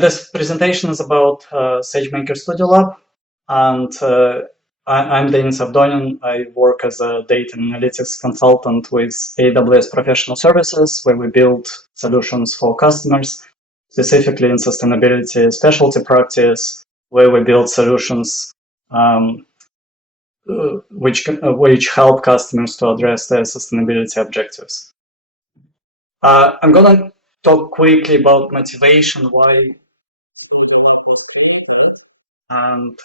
This presentation is about SageMaker Studio Lab, and I'm Denis Abdonin. I work as a data analytics consultant with AWS Professional Services, where we build solutions for customers, specifically in sustainability specialty practice, where we build solutions which help customers to address their sustainability objectives. I'm going to talk quickly about motivation, why, and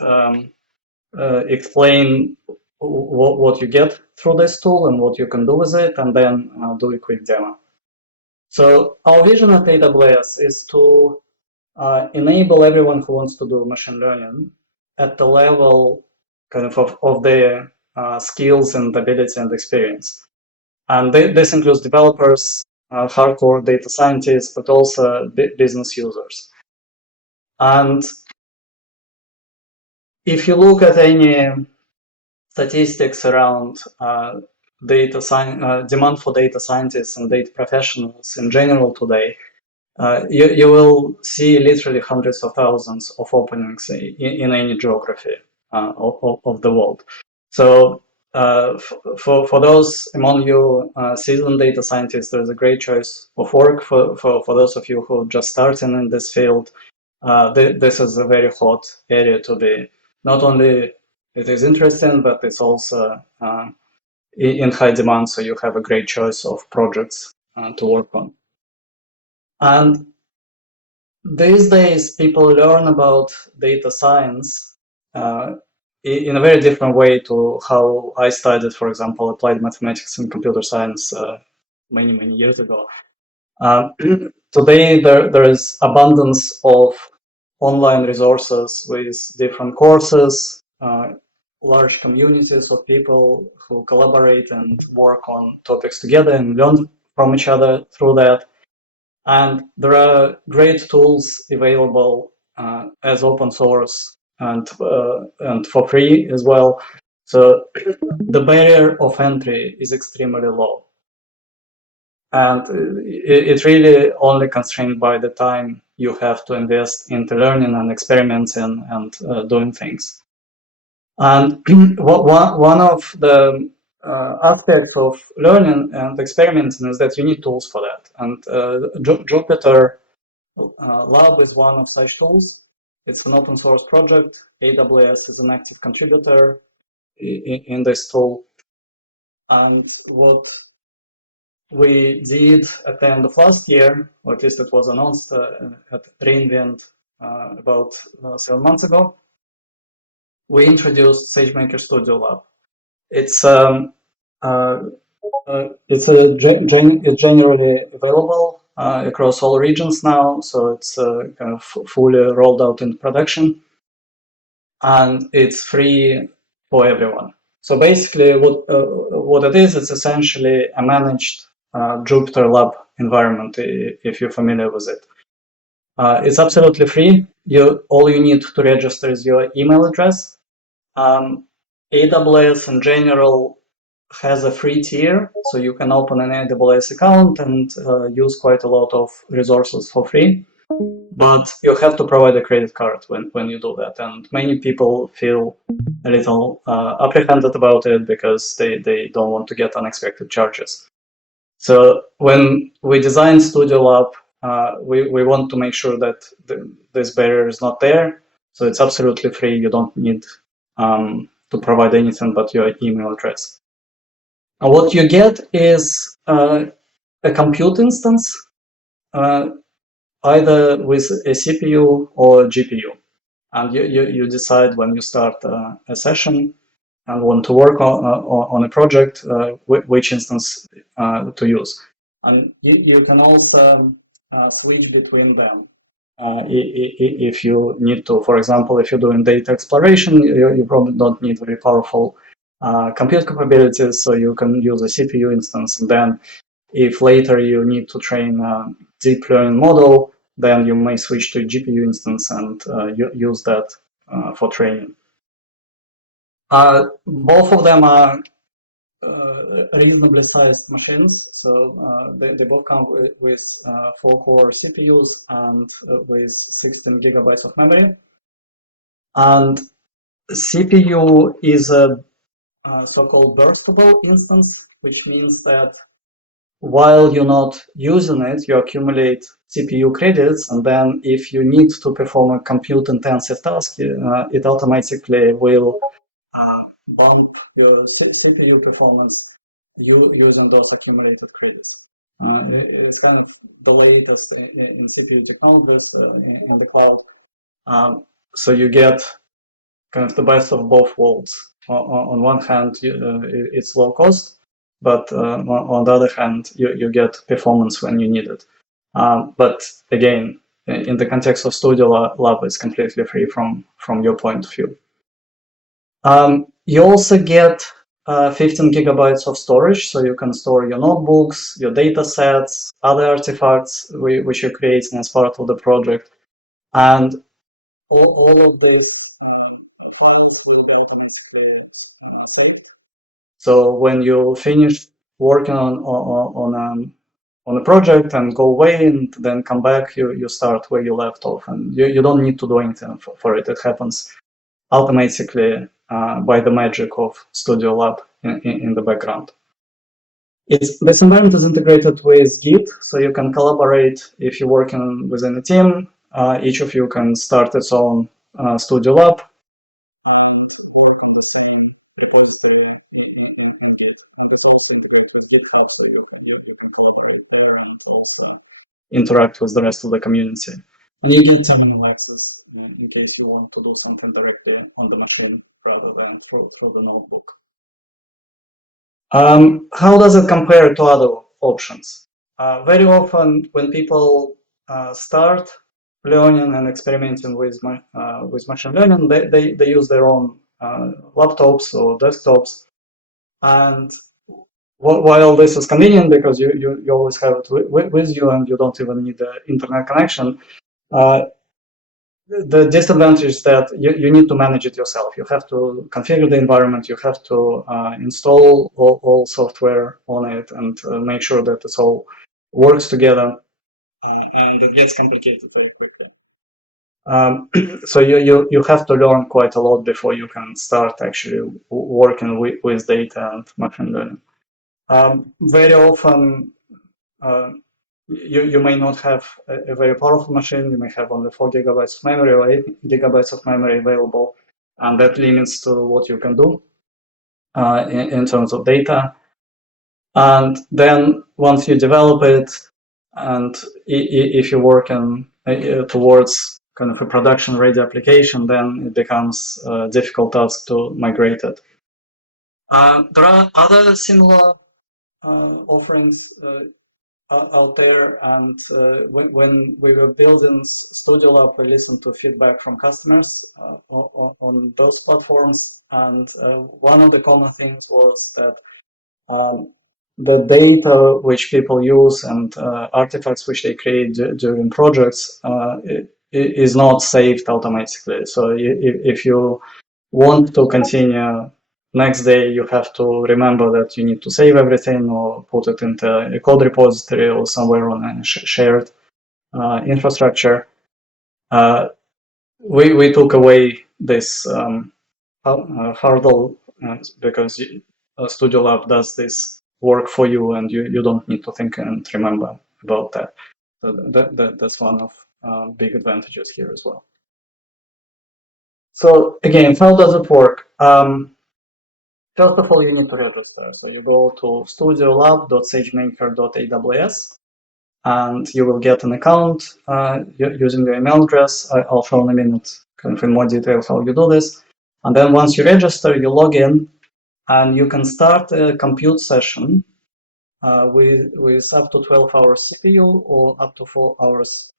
explain what you get through this tool and what you can do with it, and then do a quick demo. So our vision at AWS is to enable everyone who wants to do machine learning at the level of their skills and ability and experience. And this includes developers, hardcore data scientists, but also business users. And if you look at any statistics around demand for data scientists and data professionals in general today, you will see literally hundreds of thousands of openings in any geography of the world. So for those among you seasoned data scientists, there's a great choice of work. For those of you who are just starting in this field, this is a very hot area to be. Not only it is interesting, but it's also in high demand, so you have a great choice of projects to work on. And these days, people learn about data science in a very different way to how I studied, for example, applied mathematics and computer science many, many years ago. Today, there is abundance of online resources with different courses, large communities of people who collaborate and work on topics together and learn from each other through that. And there are great tools available as open source and for free as well. So the barrier of entry is extremely low. And it's really only constrained by the time you have to invest into learning and experimenting and doing things. And one of the aspects of learning and experimenting is that you need tools for that. And Jupyter Lab is one of such tools. It's an open source project. AWS is an active contributor in this tool. And what we did at the end of last year, or at least it was announced at re:Invent about 7 months ago, we introduced SageMaker Studio Lab. It's generally available across all regions now, so it's kind of fully rolled out in production, and it's free for everyone. So basically, what it is, it's essentially a managed Jupyter Lab environment, if you're familiar with it. It's absolutely free. All you need to register is your email address. AWS in general has a free tier, so you can open an AWS account and use quite a lot of resources for free. But you have to provide a credit card when you do that. And many people feel a little apprehended about it because they don't want to get unexpected charges. So when we designed Studio Lab, we want to make sure that this barrier is not there. So it's absolutely free. You don't need to provide anything but your email address. And what you get is a compute instance, either with a CPU or a GPU. And you decide when you start a session and want to work on a project, which instance to use. And you can also switch between them if you need to. For example, if you're doing data exploration, you probably don't need very powerful compute capabilities, so you can use a CPU instance. And then if later you need to train a deep learning model, then you may switch to a GPU instance and use that for training. Both of them are reasonably sized machines. So they both come with 4-core CPUs and with 16 gigabytes of memory. And CPU is a so-called burstable instance, which means that while you're not using it, you accumulate CPU credits, and then if you need to perform a compute-intensive task, it automatically will bump your CPU performance using those accumulated credits. It's kind of the latest in CPU technologies in the cloud. So you get kind of the best of both worlds. On one hand, it's low cost, but on the other hand, you get performance when you need it. But again, in the context of Studio Lab, it's completely free from your point of view. You also get 15 gigabytes of storage, so you can store your notebooks, your data sets, other artifacts which you're creating as part of the project. And all of this files will be automatically saved. So when you finish working on a project and go away and then come back, you start where you left off, and you don't need to do anything for it. It happens automatically by the magic of Studio Lab in the background. This environment is integrated with Git, so you can collaborate if you're working within a team. Each of you can start its own Studio Lab and work on the same repository in Git. And it's also integrated with GitHub, so you can collaborate there and also interact with the rest of the community. And you get terminal access in case you want to do something directly on the machine rather than through the notebook. How does it compare to other options? Very often when people start learning and experimenting with machine learning, they use their own laptops or desktops. And while this is convenient because you always have it with you and you don't even need the internet connection, the disadvantage is that you need to manage it yourself. You have to configure the environment, you have to install all software on it and make sure that it all works together, and it gets complicated very quickly. So you have to learn quite a lot before you can start actually working with data and machine learning. Very often, you may not have a very powerful machine. You may have only 4 gigabytes of memory or 8 gigabytes of memory available, and that limits to what you can do in terms of data. And then once you develop it, and if you're working towards kind of a production-ready application, then it becomes a difficult task to migrate it. There are other similar offerings out there, and when we were building Studio Lab, we listened to feedback from customers on those platforms, and one of the common things was that the data which people use and artifacts which they create during projects is not saved automatically. So if you want to continue next day, you have to remember that you need to save everything or put it into a code repository or somewhere on a shared infrastructure. We took away this hurdle because Studio Lab does this work for you, and you don't need to think and remember about that. So that's one of big advantages here as well. So again, how does it work? First of all, you need to register. So you go to studiolab.sagemaker.aws, and you will get an account using your email address. I'll show in a minute kind of in more detail how you do this. And then once you register, you log in, and you can start a compute session with up to 12 hours CPU or up to 4 hours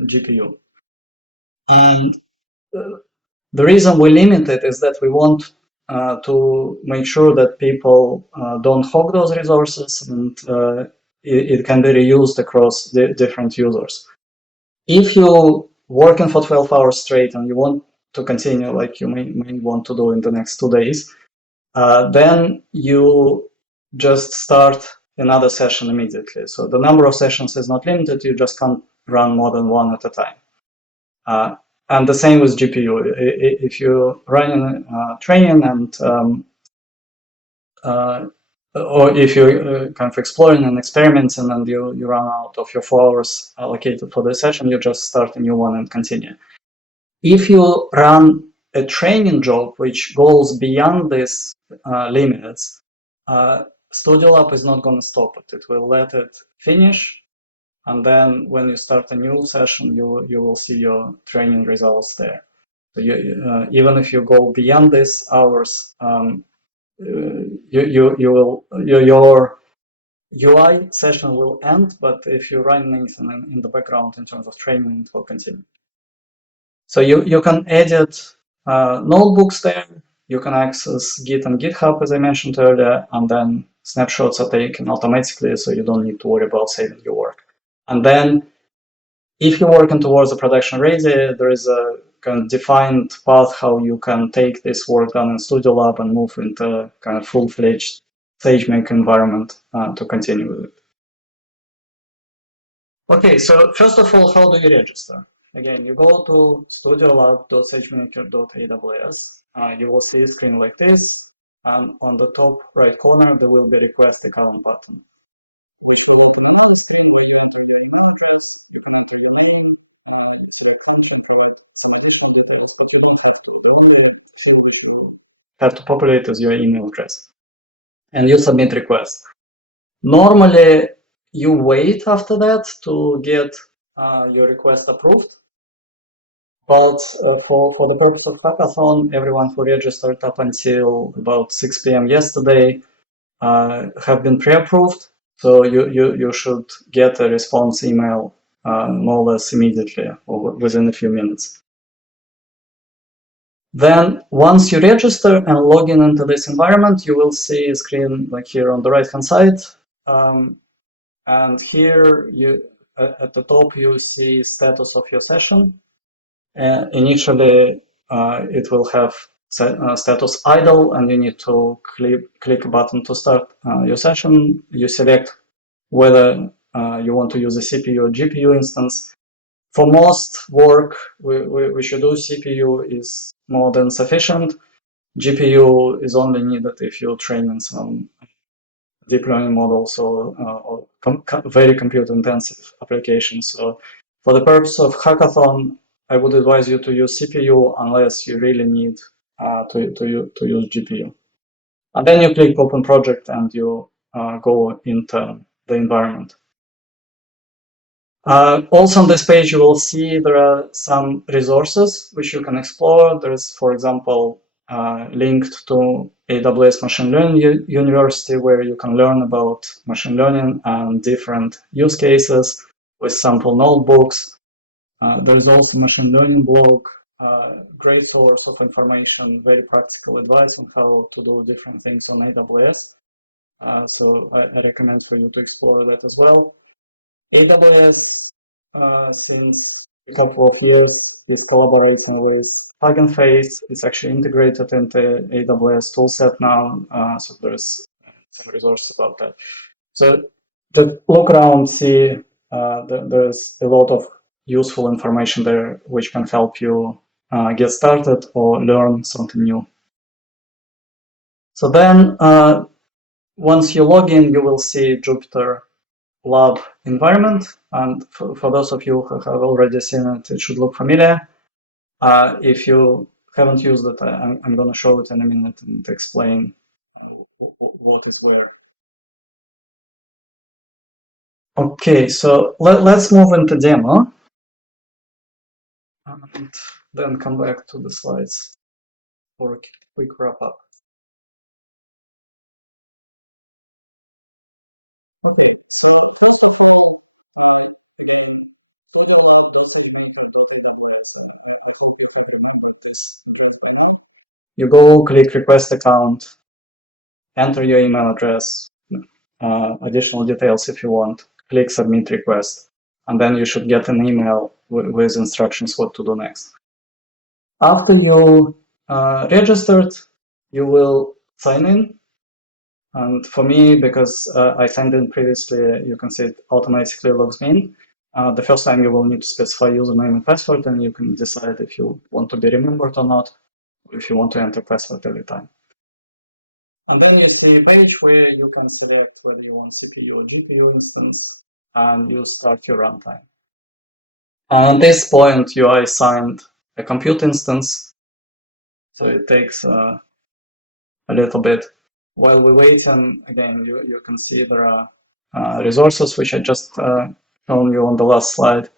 GPU. And the reason we limit it is that we want to make sure that people don't hog those resources, and it can be reused across the different users. If you're working for 12 hours straight and you want to continue like you may want to do in the next 2 days, then you just start another session immediately. So the number of sessions is not limited. You just can't run more than one at a time. And the same with GPU. If you run training and or if you're kind of exploring and experimenting and you run out of your 4 hours allocated for the session, you just start a new one and continue. If you run a training job which goes beyond these limits, Studio Lab is not going to stop it. It will let it finish, and then when you start a new session, you will see your training results there. So even if you go beyond these hours, your UI session will end, but if you run anything in the background in terms of training, it will continue. So you can edit notebooks there. You can access Git and GitHub, as I mentioned earlier, and then snapshots are taken automatically, so you don't need to worry about saving your work. And then if you're working towards a production ready, there is a kind of defined path how you can take this work done in Studio Lab and move into kind of full-fledged SageMaker environment to continue with it. Okay, so first of all, how do you register? Again, you go to studiolab.sagemaker.aws. You will see a screen like this, and on the top right corner, there will be a request account button. Which will enter your email address, you can enter your name, select content, but you don't have to populate as your email address. And you submit request. Normally, you wait after that to get your request approved. But for the purpose of Hackathon, everyone who registered up until about 6 p.m. yesterday have been pre-approved. So you should get a response email more or less immediately or within a few minutes. Then once you register and log in into this environment, you will see a screen like here on the right-hand side. And here at the top, you see status of your session. Initially, it will have status idle, and you need to click a button to start your session. You select whether you want to use a CPU or GPU instance. For most work we should do, CPU is more than sufficient. GPU is only needed if you're training some deep learning models or very compute-intensive applications. So for the purpose of Hackathon, I would advise you to use CPU unless you really need to use GPU. And then you click Open Project and you go into the environment. Also on this page, you will see there are some resources which you can explore. There is, for example, linked to AWS Machine Learning University, where you can learn about machine learning and different use cases with sample notebooks. There is also machine learning blog, great source of information, very practical advice on how to do different things on AWS. So I recommend for you to explore that as well. AWS, since a couple of years, is collaborating with Hugging Face. It's actually integrated into AWS toolset now, so there's some resources about that. So look around, see there's a lot of useful information there which can help you get started or learn something new. So then, once you log in, you will see Jupyter Lab environment, and for those of you who have already seen it, it should look familiar. If you haven't used it, I'm going to show it in a minute and explain what is where. Okay, so let's move into demo and then come back to the slides for a quick wrap up. You go click request account, enter your email address, additional details if you want, click submit request, and then you should get an email with instructions what to do next. After you registered, you will sign in. And for me, because I signed in previously, you can see it automatically logs me in. The first time you will need to specify username and password, and you can decide if you want to be remembered or not, or if you want to enter password every time. And then you see a page where you can select whether you want CPU or GPU instance, and you start your runtime. And at this point, you are assigned a compute instance, so it takes a little bit. While we're waiting, again, you can see there are resources which I just shown you on the last slide.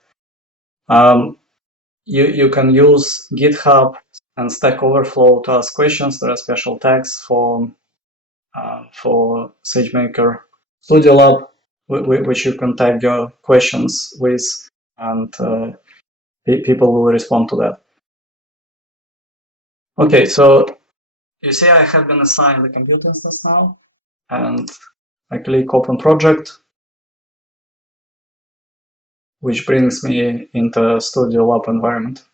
You can use GitHub and Stack Overflow to ask questions. There are special tags for SageMaker Studio Lab, which you can tag your questions with, and people will respond to that. Okay, so you see I have been assigned the compute instance now, and I click Open Project, which brings me into Studio Lab environment.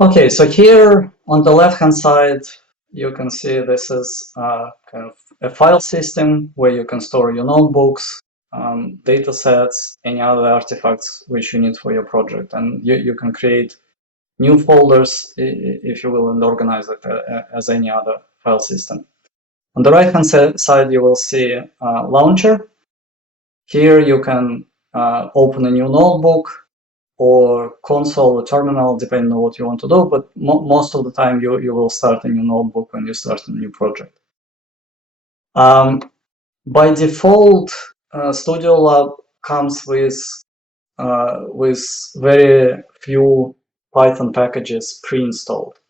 Okay, so here on the left-hand side, you can see this is kind of a file system where you can store your notebooks, data sets, any other artifacts which you need for your project. And you can create new folders, if you will, and organize it as any other file system. On the right-hand side, you will see Launcher. Here you can open a new notebook or console or terminal, depending on what you want to do, but most of the time you will start a new notebook when you start a new project. By default, Studio Lab comes with very few Python packages pre-installed,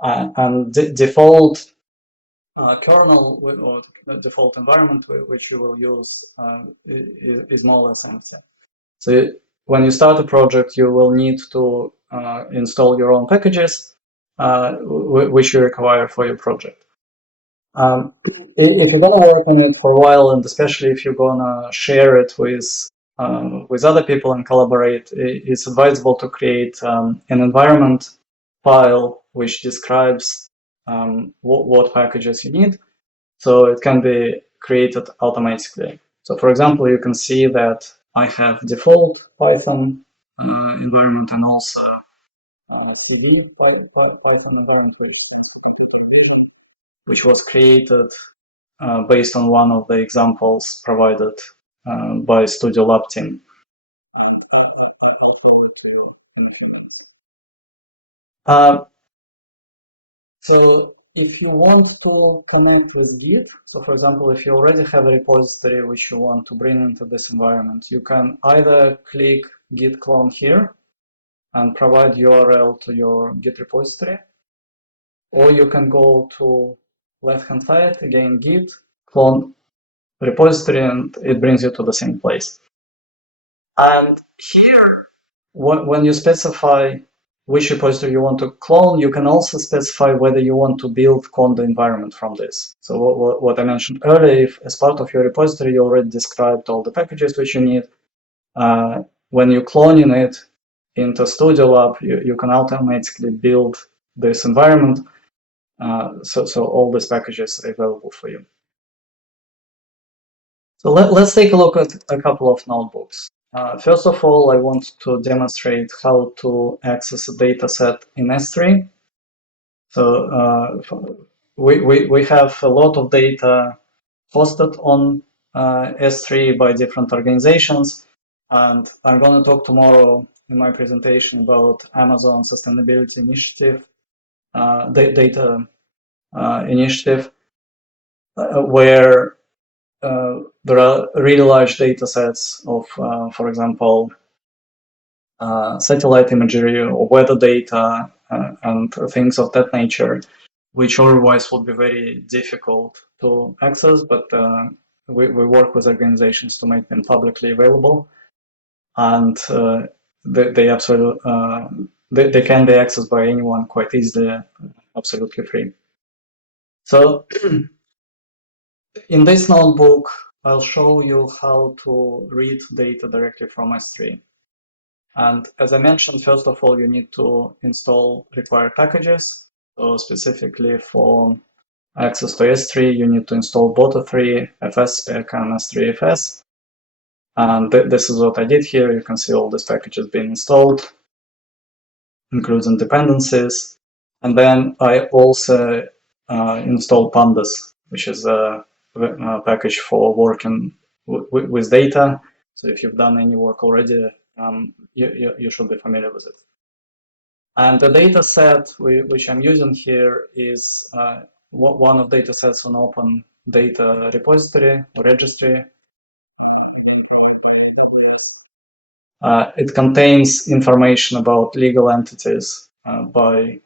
and the default kernel or the default environment which you will use is more or less empty. So when you start a project, you will need to install your own packages, which you require for your project. If you're gonna work on it for a while, and especially if you're gonna share it with other people and collaborate, it's advisable to create an environment file which describes what packages you need, so it can be created automatically. So for example, you can see that I have default Python environment and also 3D Python environment, which was created based on one of the examples provided by Studio Lab team. And I'll forward to you in a few minutes. So if you want to connect with Git, so for example, if you already have a repository which you want to bring into this environment, you can either click Git clone here and provide URL to your Git repository, or you can go to left-hand side, again, Git, clone repository, and it brings you to the same place. And here, when you specify which repository you want to clone, you can also specify whether you want to build clone the environment from this. So what I mentioned earlier, if as part of your repository, you already described all the packages which you need, when you cloning it into Studio Lab, you can automatically build this environment. So all these packages are available for you. So let's take a look at a couple of notebooks. First of all, I want to demonstrate how to access a data set in S3. So we have a lot of data hosted on S3 by different organizations, and I'm going to talk tomorrow in my presentation about Amazon Sustainability Initiative, data initiative, where there are really large data sets of, for example, satellite imagery or weather data and things of that nature, which otherwise would be very difficult to access, but we work with organizations to make them publicly available, and they absolutely they can be accessed by anyone quite easily, absolutely free. So in this notebook, I'll show you how to read data directly from S3. And as I mentioned, first of all, you need to install required packages. So specifically for access to S3, you need to install Boto3, FSSpec, and S3FS. And this is what I did here. You can see all these packages being installed, including dependencies. And then I also installed Pandas, which is a package for working with data. So if you've done any work already, you should be familiar with it. And the data set which I'm using here is one of data sets on open data repository or registry. It contains information about legal entities by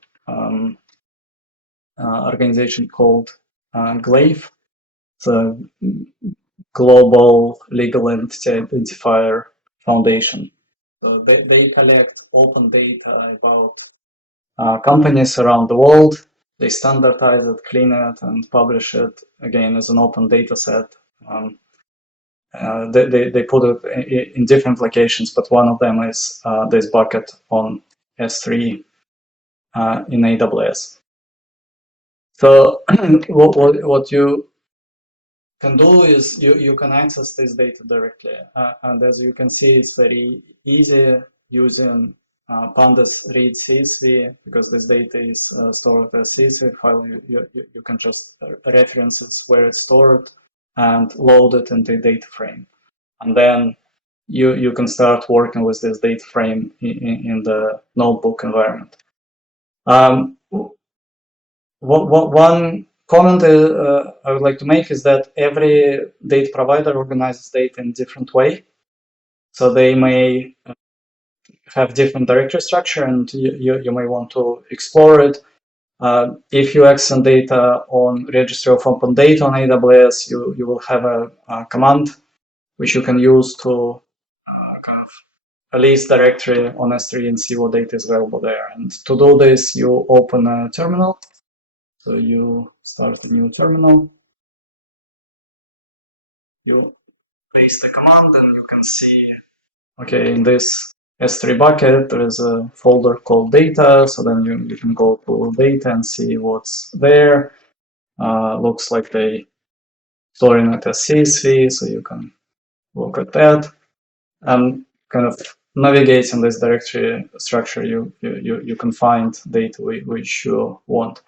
organization called GLAIF. It's a Global Legal Entity Identifier Foundation. So they collect open data about companies around the world. They standardize it, clean it, and publish it again as an open data set. They put it in different locations, but one of them is this bucket on S3 in AWS. So what you can do is you can access this data directly. And as you can see, it's very easy using Pandas read CSV, because this data is stored as CSV file. You can just reference it where it's stored and load it into a data frame. And then you can start working with this data frame in the notebook environment. One comment I would like to make is that every data provider organizes data in a different way. So they may have different directory structure, and you may want to explore it. If you access data on registry of open data on AWS, you will have a command which you can use to kind of release directory on S3 and see what data is available there. And to do this, you open a terminal. So you start a new terminal. You paste the command, and you can see, okay, in this S3 bucket, there is a folder called data. So then you can go to data and see what's there. Looks like they storing it as CSV, so you can look at that. And kind of navigate in this directory structure, you can find data which you want.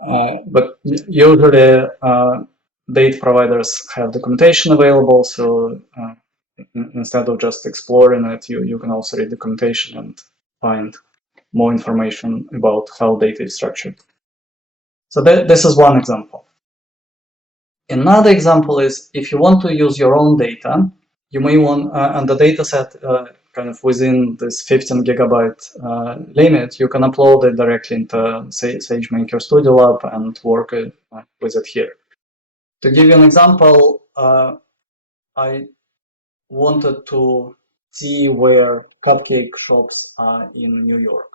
But usually data providers have documentation available, so instead of just exploring it, you can also read documentation and find more information about how data is structured. So this is one example. Another example is if you want to use your own data, you may want, and the data set kind of within this 15 gigabyte limit, you can upload it directly into SageMaker Studio Lab and work with it here. To give you an example, I wanted to see where cupcake shops are in New York.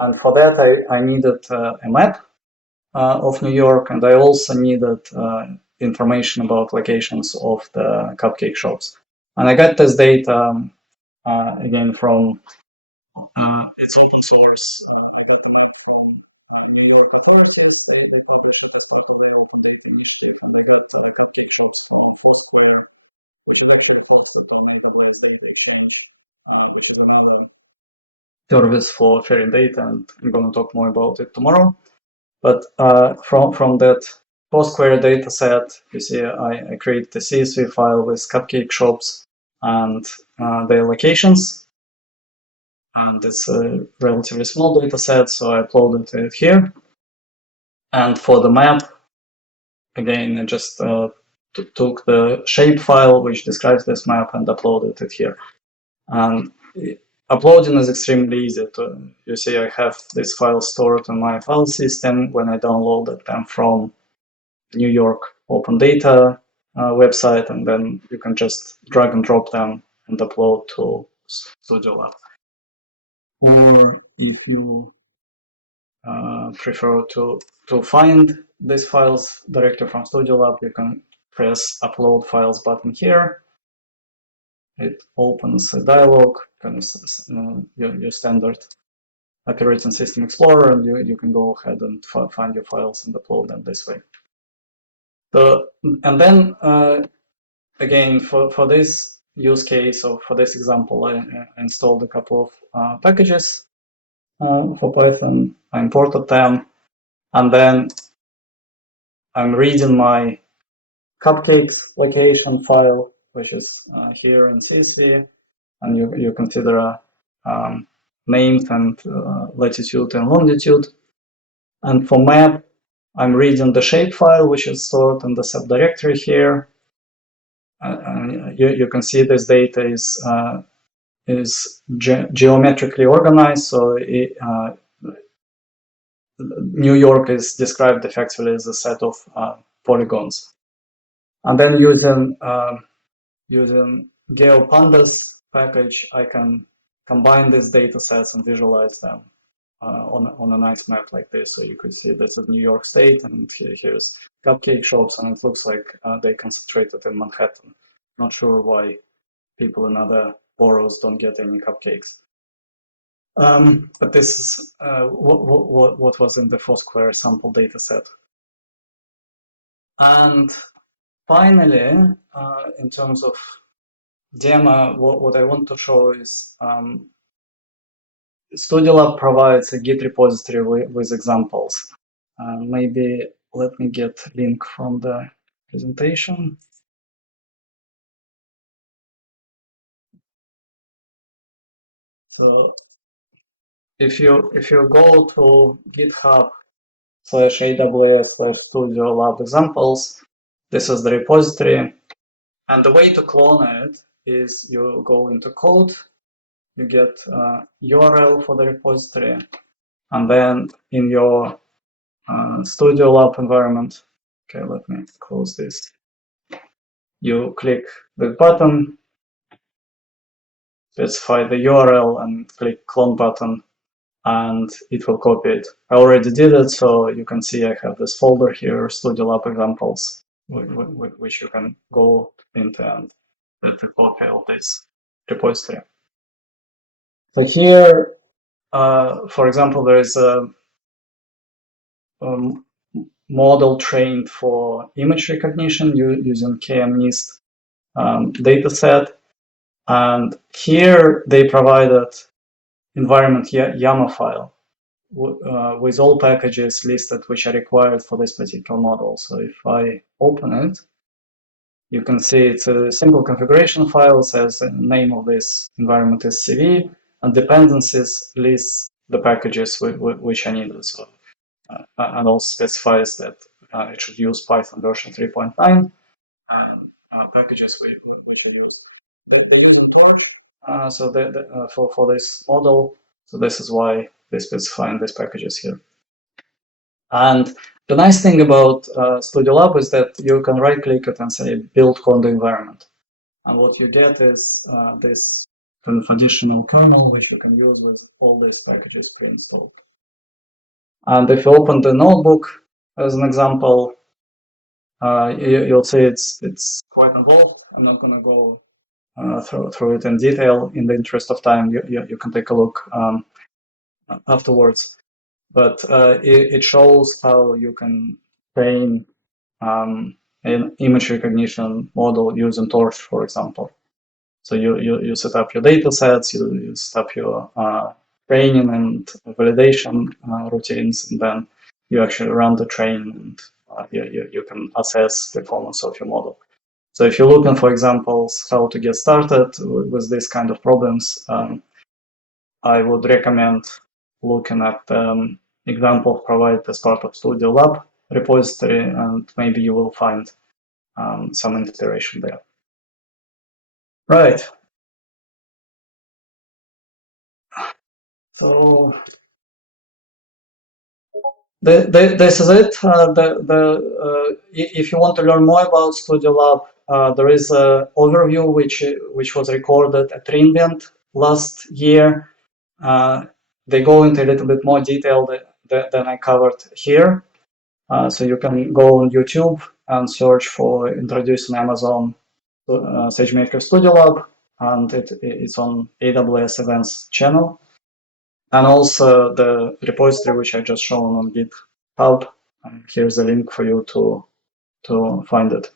And for that, I needed a map of New York, and I also needed information about locations of the cupcake shops. And I got this data again from it's open source. I got the map from New York authorities. They published this available data initiative, and I got cupcake shops from Postclear, which is actually posted on AWS Data Exchange, which is another service for sharing data, and I'm going to talk more about it tomorrow. But from that Postgre data set, you see I created a CSV file with cupcake shops and their locations. And it's a relatively small data set, so I uploaded it here. And for the map, again, I just took the shape file which describes this map and uploaded it here. And uploading is extremely easy. You see, I have this file stored on my file system when I downloaded them from New York Open Data website, and then you can just drag and drop them and upload to Studio Lab. Or if you prefer to find these files directly from Studio Lab, you can press Upload Files button here. it opens a dialog, kind of your standard operating system explorer, and you can go ahead and find your files and upload them this way. And then again, for this use case, or for this example, I installed a couple of packages for Python. I imported them, and then I'm reading my cupcakes location file, which is here in CSV, and you consider names and latitude and longitude. And for map, I'm reading the shape file, which is stored in the subdirectory here. You can see this data is geometrically organized, so New York is described effectively as a set of polygons. And then using GeoPandas package, I can combine these data sets and visualize them on a nice map like this. So you could see this is New York State, and here's cupcake shops, and it looks like they concentrated in Manhattan. Not sure why people in other boroughs don't get any cupcakes. But this is what was in the Foursquare sample data set. And finally, in terms of demo, what I want to show is StudioLab provides a Git repository with examples. Maybe let me get a link from the presentation. So if you go to GitHub/AWS/StudioLab examples, this is the repository. And the way to clone it is you go into code, you get URL for the repository, and then in your StudioLab environment, okay, let me close this. You click the button, specify the URL, and click clone button, and it will copy it. I already did it, so you can see I have this folder here, StudioLab examples, which you can go into and get a copy of this repository. So here, for example, there is a model trained for image recognition using KMNIST dataset. And here they provided environment YAML file with all packages listed which are required for this particular model. So if I open it, you can see it's a simple configuration file. It says the name of this environment is CV, and dependencies lists the packages which are needed. So, and also specifies that it should use Python version 3.9 and packages which we use. So for this model, so this is why they specify in these packages here. And the nice thing about StudioLab is that you can right-click it and say build Conda environment. And what you get is this kind of additional kernel which you can use with all these packages pre-installed. And if you open the notebook as an example, you'll see it's quite involved. I'm not going to go through it in detail. In the interest of time, you can take a look afterwards. But it shows how you can train an image recognition model using Torch, for example. So you set up your data sets, you set up your training and validation routines, and then you actually run the train, and you can assess the performance of your model. So if you're looking for examples how to get started with this kind of problems, I would recommend looking at examples provided as part of StudioLab repository, and maybe you will find some inspiration there. Right. So this is it. If you want to learn more about StudioLab, there is an overview which was recorded at reInvent last year. They go into a little bit more detail than I covered here. So you can go on YouTube and search for Introducing Amazon SageMaker Studio Lab, and it's on AWS Events channel. And also the repository which I just shown on GitHub. Here's a link for you to find it.